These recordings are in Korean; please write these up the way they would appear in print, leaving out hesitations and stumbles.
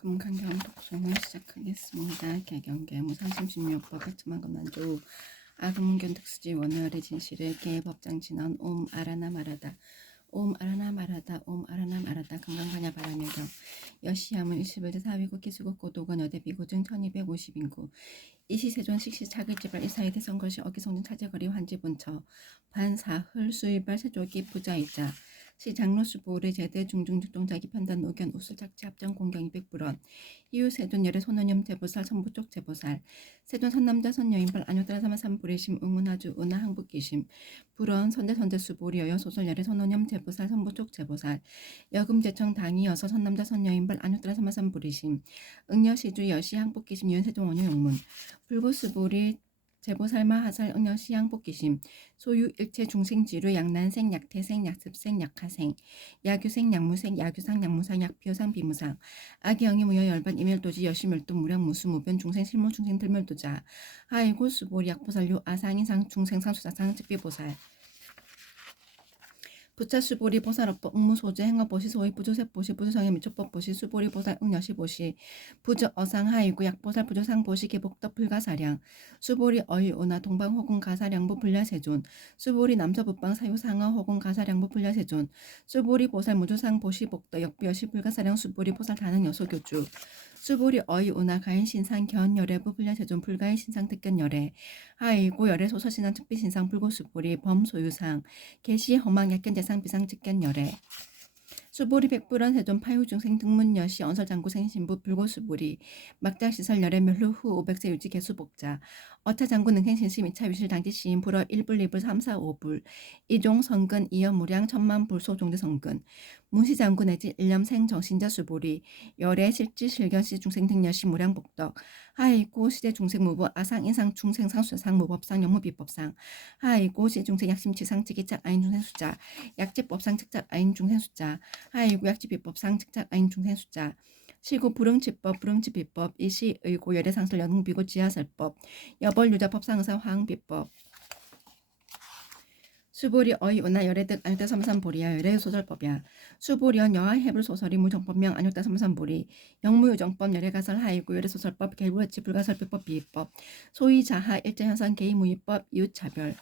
금강경 독송을 시작하겠습니다. 개경계무 36법 백천만금 난조 아금문견 특수지 원활의 진실을 개법장 진언 옴 아라나 말하다 옴 아라나 말하다 옴 아라나 말하다 금강가냐 바라녀경 여시함은 21대 사위고 기수국 고도건 여대 비고증 1250인구 이시세존 식시 차글지발 이사이 대선거시 어기성진 차제거리 환지본처 반사흘 수의발 세조기 부자이자 시장로수보를 제대 중중직동자기 판단 노견 우술 작지 합정 공경 200불원 이후 세존 열애 손원염 제보살 선부쪽 제보살 세존 선남자 선여인발 안효따라 사마삼 불의심 응운하주 은하 항북기심 불원 선대 수보리 여여 소설 열애 손원염 제보살 선부쪽 제보살 여금제청 당이여서 선남자 선여인발 안효따라 사마삼 불의심 응여시주 여시 항북기심 유연 세존 원효 영문 불구수보리 제보살마 하살 응여시 항복기심 소유 일체 중생지루 양난생 약태생 약습생 약하생 야규생 약무생 야규상 약무상 약피어상 비무상 악영이 무여 열반 이멸도지 여시멸도 무량 무수무변 중생 실무 중생 들멸도자 하이고 수보리 약보살류 아상인상 중생상 수사상 즉비보살 부차수보리 보살업법 응무소재 행어보시 소위 부조세보시 부조성의 미초법보시 수보리 보살 응여시보시 부조 어상하이구 약보살 부조상보시 개복덕 불가사량 수보리 어이오나 동방호군 가사량부 불야세존 수보리 남서북방 사유상어 호군 가사량부 불야세존 수보리 보살 무조상보시 복덕 역비여시 불가사량 수보리 보살 다능여소교주 수보리 어이오나 가인신상 견열애부 불야세존 불가인신상 특견열애 하이고 열애 소서신상 특비신상 불고수보리 범소유상 개시 허망 약견재상 비상 직견열애 수보리 백불원 세존 파유중생 등문여시 언설장구생 신부 불고수보리 막장시설 열애 멸루 후 500세 유지 개수복자 어차장구 능생신시 미차 위실 당지시인 불어 1불 2불 3, 4, 5불 이종 성근 이연무량 천만불소 종대성근 문시장구 내지 일념생 정신자 수보리 열애 실지 실견시 중생 등여시 무량복덕 하이고 시대 중생 무법 아상 인상 중생 상수상 무법상 영무비법상 하이고 시 중생 약심 지상 지기착 아인 중생 숫자 약지법상 측작 아인 중생 숫자 하이고 약지비법상 측작 아인 중생 숫자 시고 불응치법 불응치비법 이시 의고 열애상설 연흥비고 지하설법 여벌유자법상의사 화흥비법 수보리 어이오나 열애득 안효따 삼삼보리야 열애소설법이야 수보리언 여하해불 소설이 무정법명 안효따 삼삼보리 영무유정법 열애가설 하이구 열애소설법 개부여치 불가설비법 비입법 소위자하 일제현상 개의무위법 이웃차별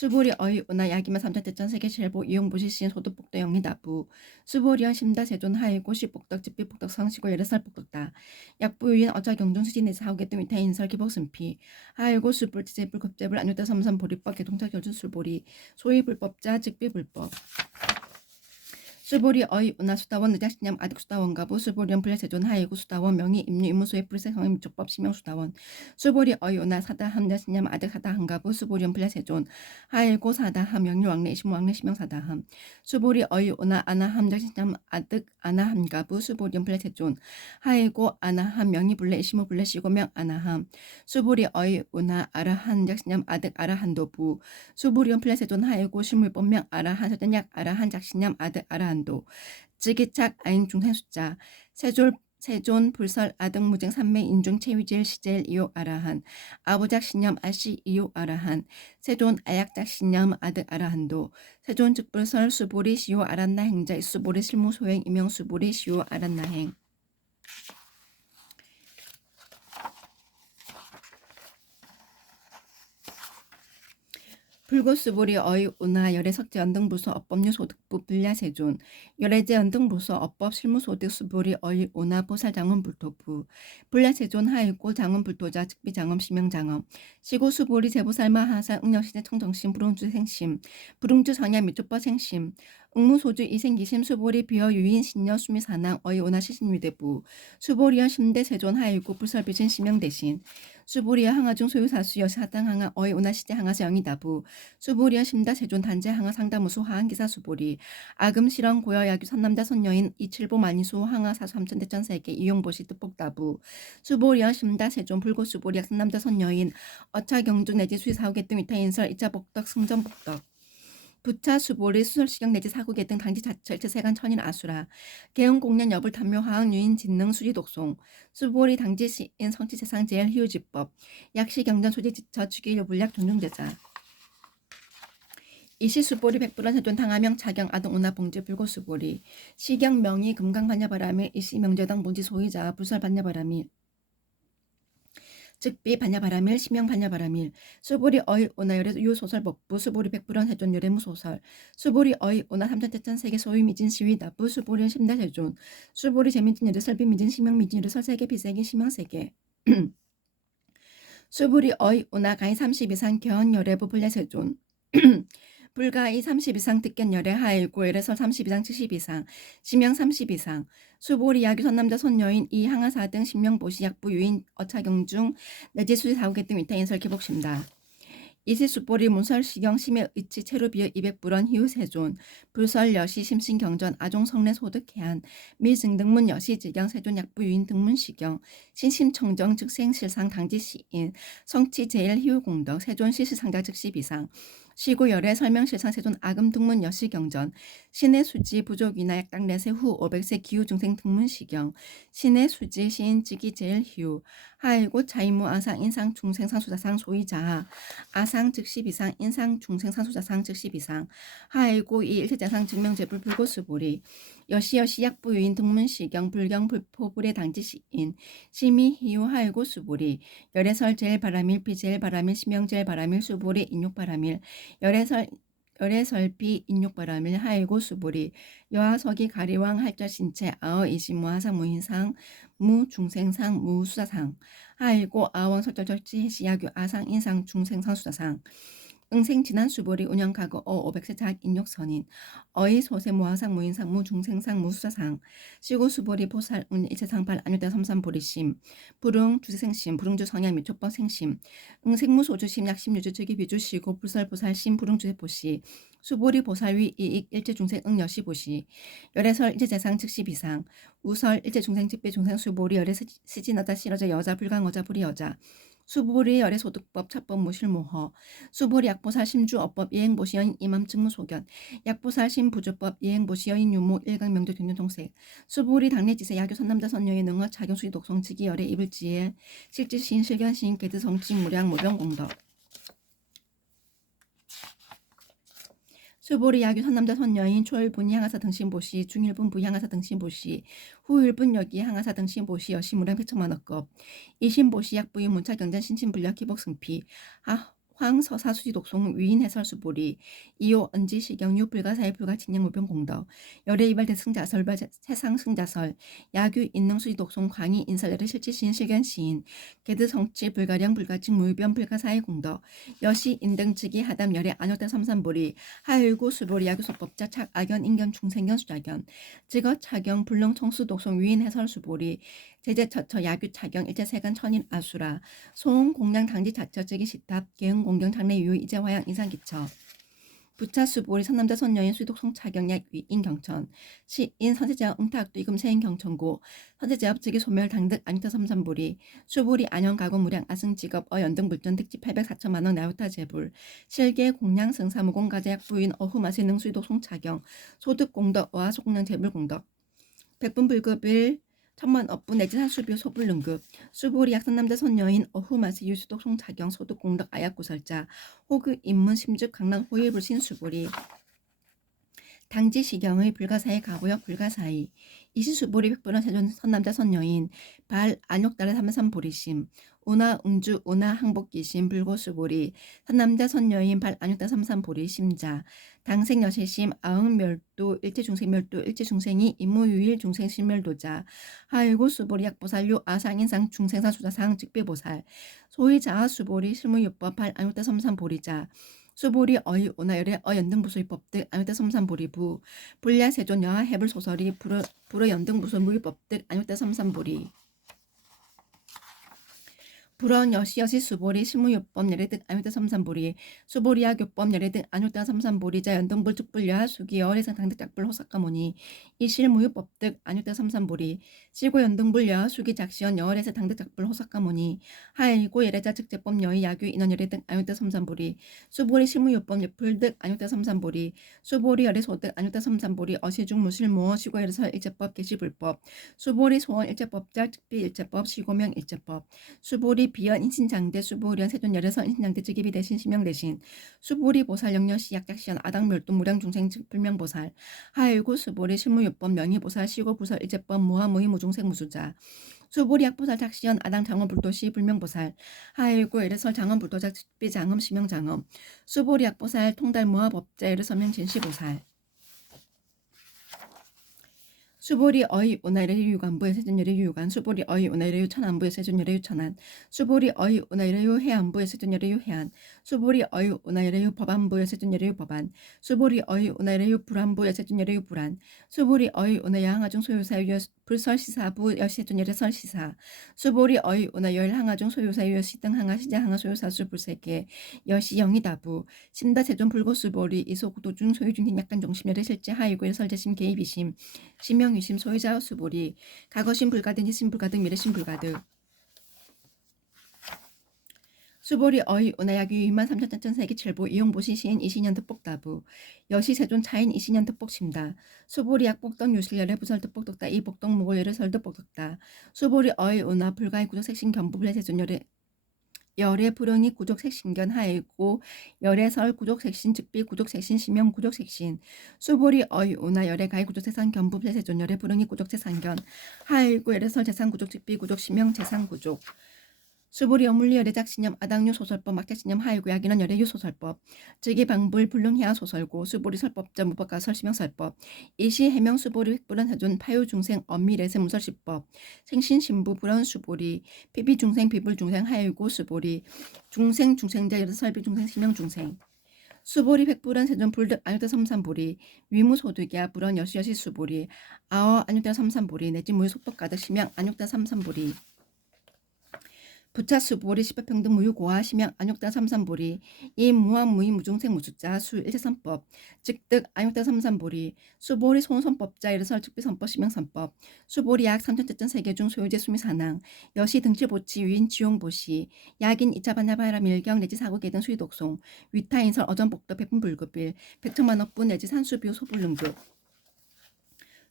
수보리 어이오나 야기마 삼자대전 세계실보 이용보시신 소득복도 영리다부 수보리언 심다 세존 하이고 시복덕 집비복덕 성시고 열애설복덕다 약부유인 어자경중 수진에서 하우개뜸 위태인설 기복승피 하이고 수불지제불 급제불 안효따 삼삼보리법 개동차결준 술보리 소위불법자 즉비불법 수보리 어이오나 수다원 의작신념 아득수다원가부 수보리언 불야세존 하이구 수다원 명의 임류 임무소의 불세성의 미촉법 시명수다원 수보리 어이오나 사다함 자신념 아득사다함가부 수보리언 불야세존 하이구 사다함 명률왕래 이심왕래 시명사다함 수보리 어이오나 아나함 자신념 아득 아나함가부 수보리언 불야세존 하이구 아나함 명의 불래 이심우 불래 시고명 아나함 수보리 어이오나 아라한 자신념 아득 아라한도부 수보리언 불야세존 하이구 실물법명 아라한 사전약 아라한 작신념 아득 아라한 도 지기착 아인 중생 숫자 세존 불설 아등무쟁 삼매 인중 체위질 시제일 이욕 아라한 아부작 신념 아시 이욕 아라한 세존 아약작 신념 아득 아라한도 세존 즉불설 수보리 시요 아란나 행자 수보리 실무 소행 이명 수보리 시요 아란나 행 불고수보리 어이오나 열애석제 연등부서 업법류 소득부 불야세존 열애제 연등부서 업법 실무소득 수보리 어이오나 보살장원 불토부 불야세존 하이고 장원 불토자 즉비장엄 시명장엄 시고수보리 제보살마 하사 응력시대 청정심 불응주 생심 불응주 성야 미초법 생심 응무소주 이생기심 수보리 비어 유인 신여 수미사낭 어이오나 시신유대부 수보리여 심대 세존 하이고 불설비진 시명대신 수보리여 항아중 소유사수 여사당 항아 어이오나 시대 항아서 영이다부 수보리여 심다 세존 단제 항아 상다무수 하한기사 수보리 아금 실언 고여 야규 선남자 선여인 이칠보 만이수 항아 사수 함천대천 세계 이용보시 뜻복다부 수보리여 심다 세존 불고 수보리 약선남자 선여인 어차경중 내지 수의사후계 등 위태인설 이차복덕 승전복덕 부차 수보리 수설시경 내지 사구계 등 당지 자철 세간 천일 아수라 개응 공년 여불 탐묘 하항 유인 진능 수리 독송 수보리 당지 시인 성치 세상 제일 희우지법 약시 경전 소지 지처 추기 요불약 존중제자 이시수보리 백불원 세존 당하명 차경 아동 운하 봉지 불고수보리 시경 명의 금강 반야바람일 이시 명제당 본지 소유자 불설 반야바람일 즉비 반야바람일 시명 반야바람일 수보리 어이 오나 열애 유소설 법부 수보리 백불원 세존 열애무 소설 수보리 어이 오나 삼천태천 세계 소위 미진 시위 납부 수보리 심다 세존 수보리 재미진 열애 설비 미진 시명 미진 열애 설세계 비세계 시명 세계 수보리 어이 오나 가이 30 이상 견 열애부 불례 세존 불가이 30 이상 특견 열애 하일고 열애설 30 이상 70 이상 시명 30 이상 수보리 야규 선남자 선여인 이 항하사 등 신명보시 약부 유인 어차경 중 내지 수지 사후계 등 위태 인설 기복심다. 이시수보리 문설 시경 심해 의치 체루비어 200불원 희우 세존 불설 여시 심신 경전 아종 성례 소득 해안 미증 등문 여시 지경 세존 약부 유인 등문 시경 신심 청정 즉 생실상 당지 시인 성치 제일 희우 공덕 세존 시실상자 즉시 비상 시구 열애 설명실상 세존 아금 등문 여시 경전 신의 수지 부족이나 약당 내세 후 500세 기후 중생 등문 시경 신의 수지 시인 지기 제일 희우 하이고 자이무 아상 인상 중생 상수자상 소이자하 아상 즉시 비상 인상 중생 상수자상 즉시 비상 하이고 이 일체자상 증명제불 불고수보리 여시여시 약부 유인 등문 시경 불경 불포 불의 당지 시인 심의 희우 하이고 수보리 열애설 제일 바람일 비 제일 바람일 시명 제일 바람일 수보리 인육 바람일 열애설비 인육바람일 하이고 수보리 여하석이 가리왕 할자 신체 아어 이시무하상 무인상 무중생상 무수사상 하이고 아원 설절절지 해시야규 아상 인상 중생상 수사상 응생 지난 수보리 운영가고 어 500세 작 인육선인 어이 소세 무하상 무인상 무중생상 무수사상 시고 수보리 보살 운 일체상팔 안유대 삼삼보리심 불응 주세생심 불응주 성향 미초법 생심 응생무 소주심 약심유주 즉이 비주시고 불설 보살심 불응 주세보시 수보리 보살위 이익 일체중생 응여시보시 열애설 일체재상 즉시 비상 우설 일체중생 즉비 중생 수보리 열애 시진어자 실어자 여자 불강어자 불이 여자 수보리 열애 소득법 차법 무실모허 수보리 약보살 심주 어법 예행보시여인 이맘 증무소견 약보살 심부주법 예행보시여인 유모 일강명조 균유동색 수보리 당례지세 야교 선남자 선녀의 능어 자경수지 독성 지기 열애 이불지에 실지시인 실견시인 개드성지 무량 무병공덕 수보리 야규 선남자 선여인 초일분 향하사 등신보시 중일분 부향하사 등신보시 후일분 여기 향하사 등신보시 여시 무량 패천만억급 이신보시 약부인 문차경전 신친불력 기복승피 황서사수지 독송 위인 해설 수보리 이호 언지 시경유 불가사의 불가진양 무병공덕 열애 이발 대승자설 세상 승자설 야규 인능수지 독송 광희 인설 열애 실지시인 실견시인 개드 성치 불가령 불가증 무변 불가사의 공덕 여시 인등직이 하담 열애 안효대 삼삼보리 하일구 수보리 야규 소법자 착 악연 인견 중생견 수자견 직어 차경 불능 청수 독송 위인 해설 수보리 제재 처처 야규 차경 일제 세간 천인 아수라 송 공량 당지 자처 즉이 시탑 개응 공경 장례 유유 이제 화양 인상기처 부차 수보리 선남자 선여인 수독송 차경약 위인 경천 시인 선세제업 응탁도 이금 세인 경천고 선세제업 즉이 소멸 당득 안유타 삼삼보리 수보리 안영 가구 무량 아승 직업 어연등 불전 특집 804천만원 나유타 제불 실계 공량 승사무공 가제약 부인 어후마시 능수독송 차경 소득 공덕 어하 소공량 제불 공덕 백분 불급일 천만 업부 내지 사수비 소불능급 수보리 약선남자 선여인 어후마시 유수독 송차경 소득 공덕 아약구설자 호그 인문 심즉 강남 호일불신 수보리 당지 시경의 불가사의 가구역 불가사의 이시수보리 백불원 세존 선남자 선여인 발 안욕달의 삼삼보리심 우나 웅주 우나 항복기심 불고수보리 선남자 선여인 발 안욕달 삼삼보리 심자 당생 여세심 아흥멸도 일체중생멸도 일체중생이 임무유일 중생신멸도자 하일구 수보리 약보살유 아상인상 중생사 수자상 즉배보살 소위자아 수보리 실무유법 발 안욕달 삼삼보리자 수보리 어이 오나 열애 어연등부소의 법득 안효대 삼삼보리부 불야 세존 여하 해불 소설이 불어 연등부소 무위법득 안효대 삼삼보리 불원 여시 수보리 실무요법 예례득 안효대 삼삼보리 수보리야 교법 예례득 안효대 삼삼보리자 연등불 축불야 수기 어리상 당득 작불 호삭가모니 이실무요법득 안효대 삼삼보리 시고 연등불야 수기 작시연 여월에서 당득 작불 호삭가모니 하일고 예례자 측제법 여의 야규 인원 예례득 안효대 삼삼보리 수보리 실무요법 예풀득 안효대 삼삼보리 수보리 열애소득 안효대 삼삼보리 어시중 무실모 시고 예례설 일제법 개시불법 수보리 소원 일제법자 특비 일제법 시고명 일제법 수보리 비연 인신장대 수보리연 세존열애서 인신장대 즉입이 대신 심명 대신 수보리 보살 영려시 약작시연 아당멸도 무량중생 불명보살 하일구 수보리 실무요법 명의보살 시고부설 일제법 무하무의 무중생 무수자 수보리 약보살 작시연 아당 장원불도시 불명보살 하일구 에르설 장원불도작 즉비장엄 심명장엄 수보리 약보살 통달무하법자 에르서명 진시보살 수보리 어이 오나이레 유관부의 세존열애 유관 수보리 어이 오나이레 유천안부의 세존열애 유천안 수보리 어이 오나이레 유 해안부의 세존열애 유해안 수보리 어이 오나이레 유 법안부의 세존열애 유법안 수보리 어이 오나이레 유 불안부의 세존열애 유불안 수보리 어이 오나이 항하중 소유사 유 불설시사부 여세존열애 설시사 수보리 어이 오나이 열항하중 소유사 유 여시등 항하시자 항하 소유사수 불세계 여시 영이다부 신다 세존 불고 수보리 이소구도중 소유중생 약간 정심열애 실제 하이구의 설재심 개입이심 심명유심 소유자 수보리 과거심 불가등 희심 불가등 미래심 불가등 수보리 어이 오나야규 유만 삼천천천 세기 칠보 이용보시 시인 이신년 특복다부 여시 세존 차인 이신년 특복심다 수보리 약복덕 유실열애 부설 특복덕다 이복덕 무골열애 설 특복덕다 수보리 어이 오나 불가의 구적 색신 견부불의 세존열애 열의 불응이 구족색신견 하이고 열의설 구족색신 즉비 구족색신 심명 구족색신 수보리 어이 오나 열의 가이 구족세상 견부 세존 열의 불응이 구족재산견 하이고 열의설 재산 구족 즉비 구족 심명 재산 구족 수보리 어물리 열의 작신념 아당류 소설법 막작신념 하이고 야기는 열의 유소설법 즉이 방불 불능해야 소설고 수보리 설법자 무법가 설심명설법 이시 해명 수보리 획불은 해존 파유중생 엄밀해세 무설시법 생신신부 불언 수보리 피비중생 비불중생 하이고 수보리 중생 중생자 열의 설비 중생 심명 중생 수보리 획불은 세존 불득 안육대 삼삼보리 위무소득이야 불언 여시여시 수보리 아어 안육대 삼삼보리 내지 무유 속법 가득 심명 안육대 삼삼보리 부차 수보리 시법평등 무유고하 심양 안육다 삼삼보리 이 무한 무이 무중생 무수자 수 일체선법 즉득 안육다 삼삼보리 수보리 소원선법자 이르설 즉비선법 심양선법 수보리 약 삼천째전 세계중 소유제 수미사낭 여시 등치보치 유인 지용보시 약인 이차반야바라 밀경 내지 사고계 등 수의독송 위타인설 어전복도 백분불급일 백천만억분 내지 산수비호 소불능급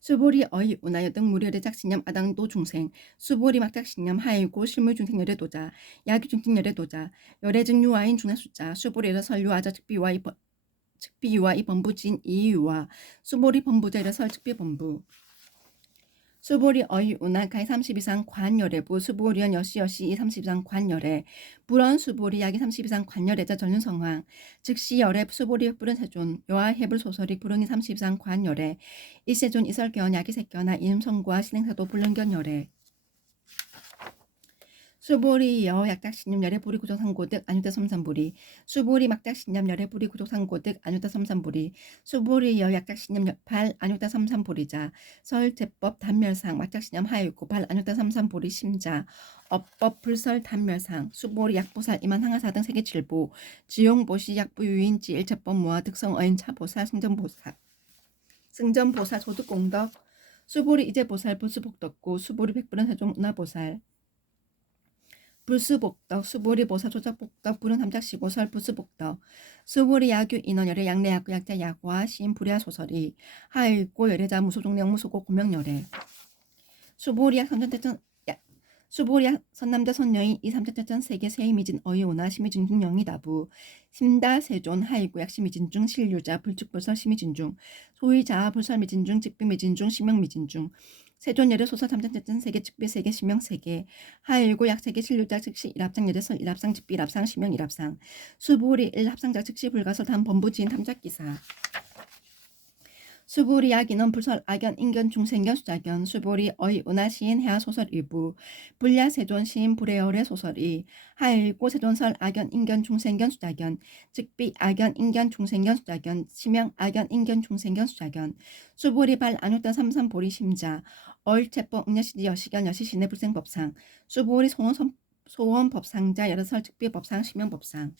수보리 어이 우나여 등 무료의 작신념 아당도 중생 수보리 막작신념 하이고 실물중생 열의 도자 야기중생 열의 도자 열의증 유아인 중의 숫자 수보리를 설유아자 즉비유아 이 범부진 이유아 수보리 범부자를 설 즉비범부 수보리 어이 우나 가이 30 이상 관열애부 수보리연 여시여시 이 30 이상 관열애 불언 수보리 야기 30 이상 관열애자 전륜성황 즉시 열애 수보리 획불은 세존 여와 해불 소설이 불응이 30 이상 관열애 이세존 이설견 야기 색견아 이음성과 신행사도 불능견 열애 수보리 여 약작신념 열애 부리 구조상고득 안유대 삼삼부리 수보리 막작신념 열애 부리 구조상고득 안유대 삼삼부리 수보리 여 약작신념 발 안유대 삼삼부리자 설제법 단멸상 막작신념 하이고 발 안유대 삼삼부리 심자 업법 불설 단멸상 수보리 약보살 이만 항하사 등 세계 칠보 지용보시 약부유인지 일체법 모아 득성 어인 차보살 승전보살 소득공덕 수보리 이제보살 불수복덕고 수보리 백불은 세종 운하보살 불수복덕 수보리 보사 조작복덕 불은 함작시고 설 불수복덕 수보리 야규 인원열의 양례야구 약자 야구와 시인 불야 소설이 하일고 열애자 무소종령 무소고 고명열애 수보리약 선전대전 수보리약 선남자 선여인 이 삼천대전 세계 세이미진 어이오나 심의진중 영이다부 심다 세존 하이고 약 심의진중 실유자 불축불설 심의진중 소위자 불설미진중 직비미진중 심명미진중 세존 열의 소설 삼천대전 세계 측비 세계 심명 세계 하일고 약 세계 실유자 즉시 일합상 열의설 일합상 직비 일합상 심명 일합상 수보리 일합상자 즉시 불가설 단 범부지인 탐작기사 수보리 약인원 불설 악연 인견 중생견 수자견 수보리 어이 은하 시인 해하 소설 일부 불야 세존 시인 불해열의 소설이 하일고 세존설 악연 인견 중생견 수자견 즉비 악연 인견 중생견 수자견 심명 악연 인견 중생견 수자견 수보리 발 안육단 삼삼보리 심자 얼체법 응여시지 여시견 여시신의 불생법상 수보리 소원법상자 여러설 즉비 법상 심명법상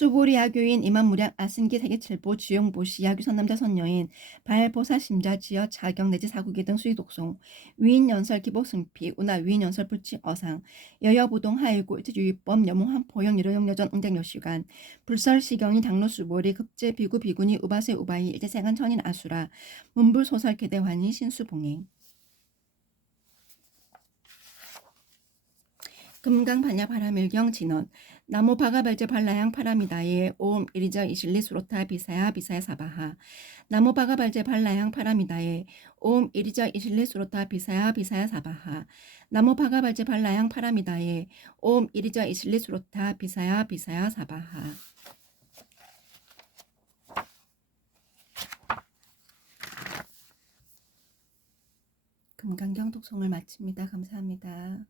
수보리 야교인 이만무량 아승기 세계칠보 주용보시 야규 선남자 선여인 발보사 심자 지어 자경 내지 사구기 등 수의독송 위인연설 기복승피 운하 위인연설 불치 어상 여여부동 하일고 일제유의법 여몽한포영 일호영여전 응장여시간 불설시경이 당로수보리 급제 비구 비군이 우바세 우바이 일제생한 천인 아수라 문불소설 개대환이 신수봉행 금강 반야 바라밀경 진원 나모 바가발제 발라양 파라미다에 옴 이리저 이실리 수로타 비사야 비사야 사바하 나모 바가발제 발라양 파라미다에 옴 이리저 이실리 수로타 비사야 비사야 사바하 나모 바가발제 발라양 파라미다에 옴 이리저 이실리 수로타 비사야 비사야 사바하. 금강경 독송을 마칩니다. 감사합니다.